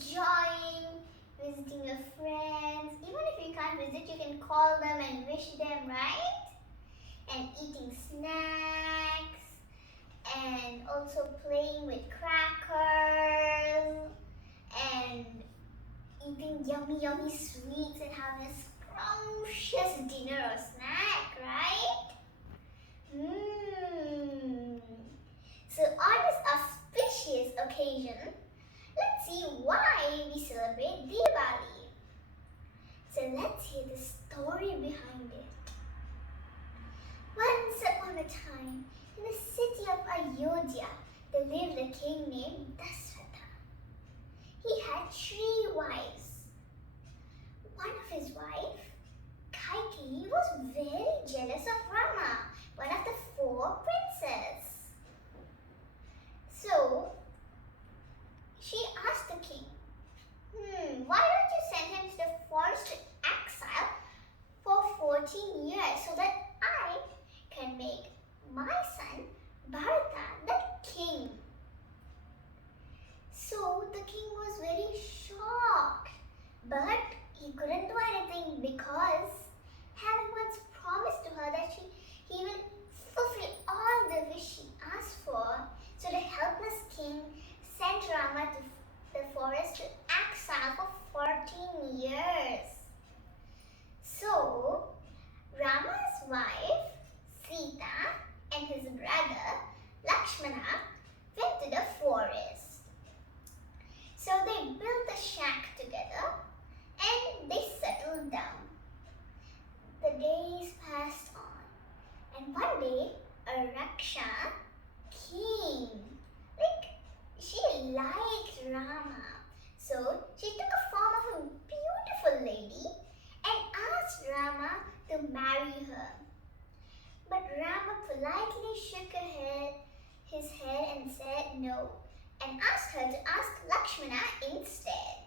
enjoying, visiting your friends. Even if you can't visit, you can call them and wish them, right? And eating snacks and also playing with crackers and eating yummy sweets and having a scrumptious dinner or snack, right? So on this auspicious occasion, let's see why we celebrate Diwali. So let's hear the story behind it. Once upon a time, in the city of Ayodhya, there lived a king named Dasratha. He had 3 wives. One of his wives, Kaikeyi, was very jealous of Rama, one of the 4 princes. So, she asked the king, why don't you send him to the forest to exile for 14 years so that I can make my son Bharata the king? So the king was very shocked, but he couldn't do anything because having once promised to her that he will fulfill all the wish she asked for, so the helpless king sent Rama to the forest to exile for 14 years. So Rama's wife Sita and his brother Lakshmana went to the forest. So they built a shack together and they settled down. The days passed on, and one day a Raksha came. She liked Rama, so she took a form of a beautiful lady and asked Rama to marry her. But Rama politely shook his head and said no, and asked her to ask Lakshmana instead.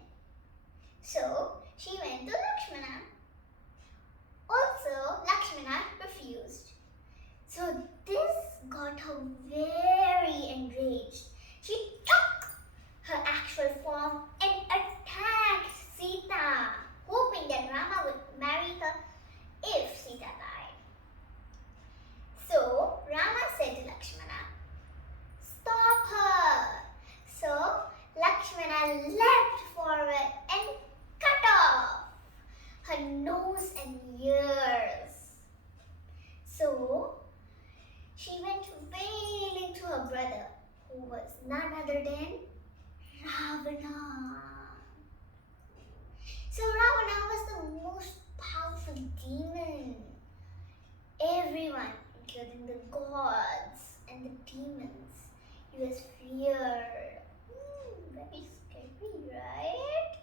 So she went to Lakshmana. Also, Lakshmana refused. So this got her very enraged. She took her actual form and attacked Sita, hoping that Rama would marry her if Sita died. So Rama said to Lakshmana, "Stop her!" So Lakshmana leapt forward and cut off her nose and ears. So she went wailing to her brother, who was none other than Ravana. So Ravana was the most powerful demon. Everyone, including the gods and the demons, he was feared. Very scary, right?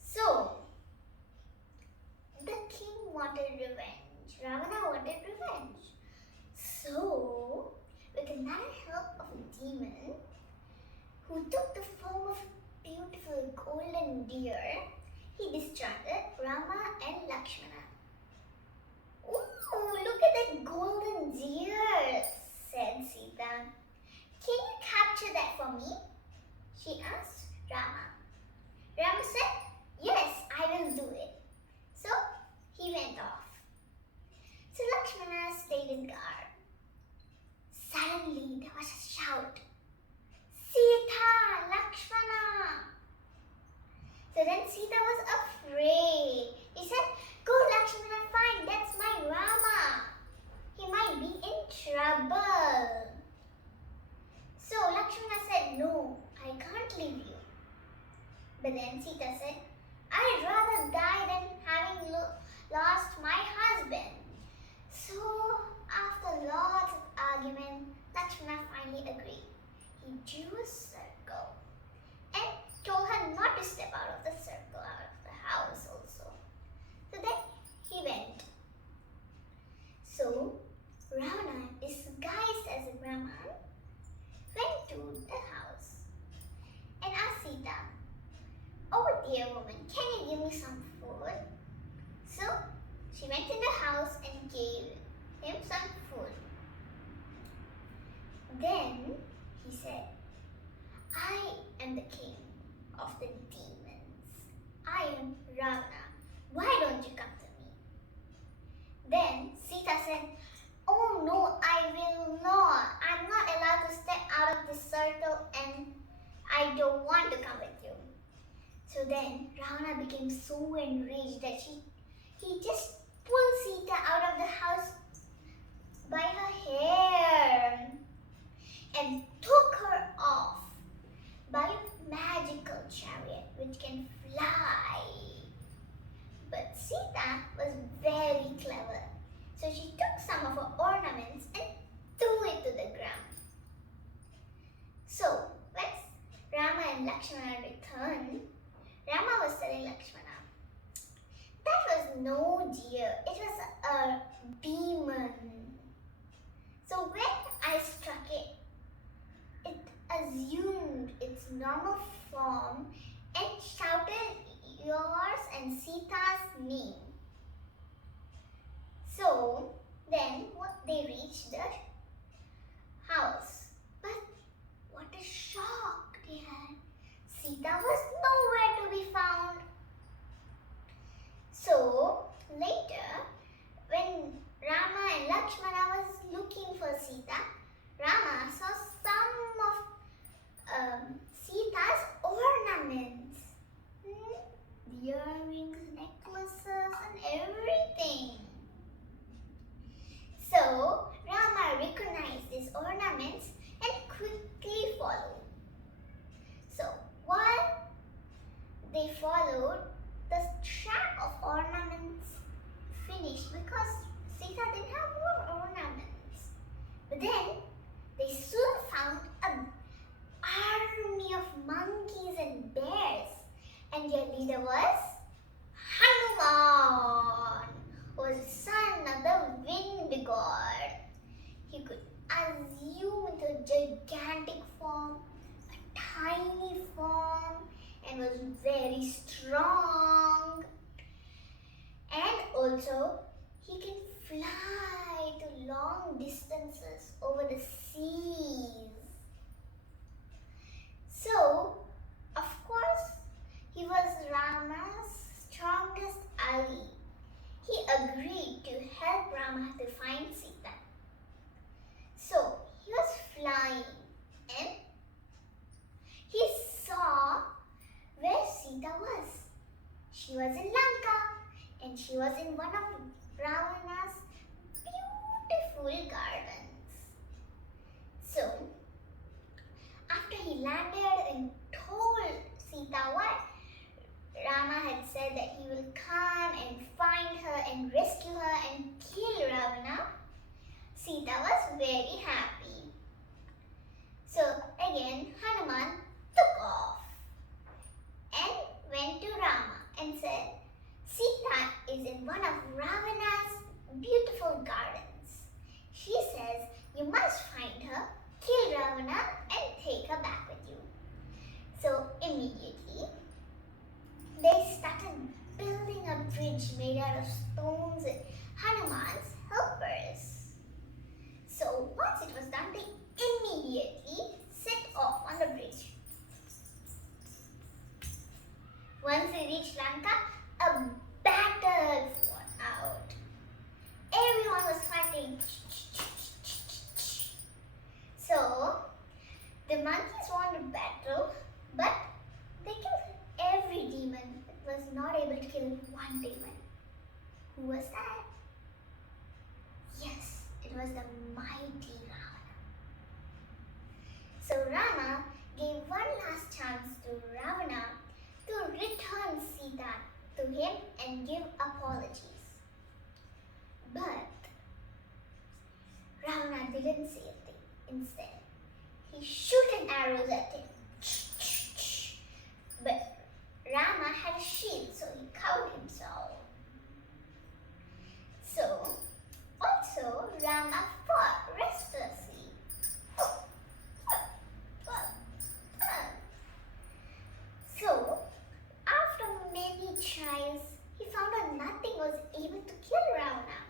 So the king wanted revenge. Ravana wanted revenge. So, with another help of a demon who took the form of a beautiful golden deer, he distracted Rama and Lakshmana. "Ooh, look at that golden deer," said Sita. "Can you capture that for me?" she asked Rama. Rama said, "Yes, I will do it." So he went off. So Lakshmana stayed in guard. Suddenly there was a shout, "Sita! Lakshmana!" So then Sita was afraid. He said, "Go Lakshmana, fine, that's my Rama. He might be in trouble." So Lakshmana said, "No, I can't leave you." But then Sita said, "I'd rather die than having lost my husband." So after lots of argument, Lakshmana finally agreed. He drew a circle and told her not to step out of the circle, out of the house also. So then he went. So Ravana, disguised as a Brahman, went to the house and asked Sita, "Oh dear woman, that he just pulled Sita out of the house by her hair and took her off by a magical chariot which can fly. But Sita was very clever, so she took some of her ornaments and threw it to the ground. So when Rama and Lakshmana returned, Rama was telling Lakshmana, "That was no deer, it was a demon. So when I struck it, it assumed its normal form and shouted yours and Sita's name." So then they reached the house. But what a shock they had. Sita was nowhere to be found. So later, when Rama and Lakshmana was looking for Sita, Rama saw some of Sita's ornaments. The earrings, necklaces and everything. So Rama recognized these ornaments and quickly followed. So while they followed, the track of ornaments finished because Sita didn't have more ornaments. But then they soon found an army of monkeys and bears, and their leader was Hanuman, who was the son of the wind god. He could assume into a gigantic form, a tiny form, and was very strong. And also, he can fly to long distances over the seas. So, of course, he was Rama's strongest ally. He agreed to help Rama to find Sita. So, he was flying and he saw where Sita was. She was in Lanka and she was in one of Ravana's beautiful gardens. So, after he landed and told Sita what Rama had said, that he will come and find her and rescue her and kill Ravana, Sita was very happy. So again, Hanuman took off and went to Rama and said, "Sita is in one of Ravana's beautiful gardens. She says you must find her, kill Ravana and take her back with you." So immediately they started building a bridge made out of stones with Hanuman's helpers. So once it was done, they immediately set off on the bridge. Once they reached Lanka, a battle fought out. Everyone was fighting. So the monkeys won the battle, but they killed every demon, but was not able to kill one demon. Who was that? Yes, it was the mighty Ravana. So Rama gave one last chance to Ravana to return Sita to him and give apologies. But Ravana didn't say a thing. Instead, he shot arrows at him. But Rama had a shield, so he covered himself. So, also Rama fought restlessly. So, after many tries, he found out nothing was able to kill Ravana.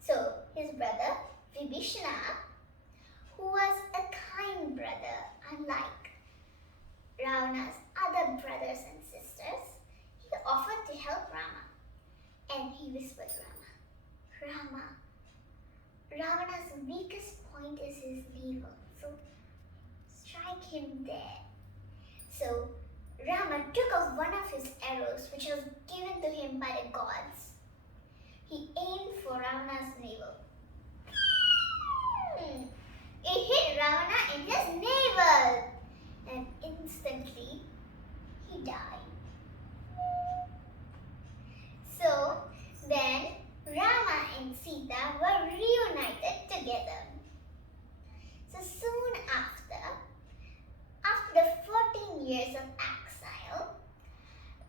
So, his brother Vibhishana, who was a kind brother, unlike Ravana's other brothers and sisters, he offered to help Rama. And he whispered Rama, Ravana's weakest point is his liver, so strike him there. So Rama took off one of his arrows, which was given to by the gods. He aimed for Ravana's navel. It hit Ravana in his navel, and instantly he died. So then Rama and Sita were reunited together. So soon after the 14 years of exile,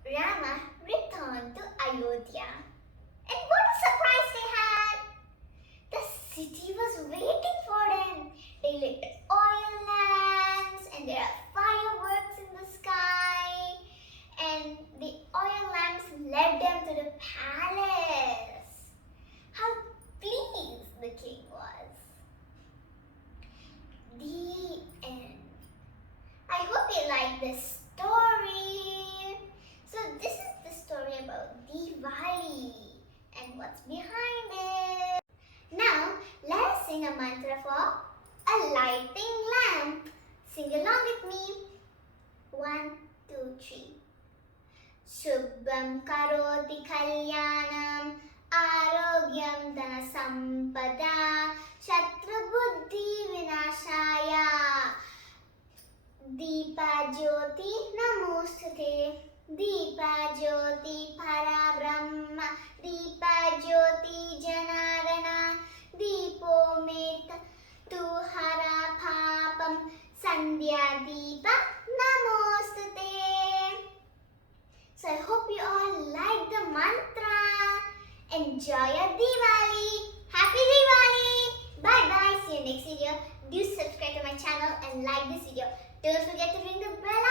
Rama returned to Ayodhya. And what a surprise they had! The city was waiting for them. They lit oil lamps and there are fireworks in the sky. And the oil lamps led them to the palace. How pleased the king was. The end. I hope you like this story. So this is the story about Diwali and what's behind it. Now let us sing a mantra for a lighting lamp. Sing along with me. 1, 2, 3. Shubham karoti kalyanam arogyam dana sampada shatra buddhi vinashaya Deepa Jyoti Namostute Deepa Jyoti Parabrahma Deepa Jyoti Janarana Deepo Meta Tuhara Papam Sandhya Deepa Namostute. So I hope you all like the mantra. Enjoy your Diwali. Happy Diwali. Bye bye. See you next video. Do subscribe to my channel and like this video. Don't forget to ring the bell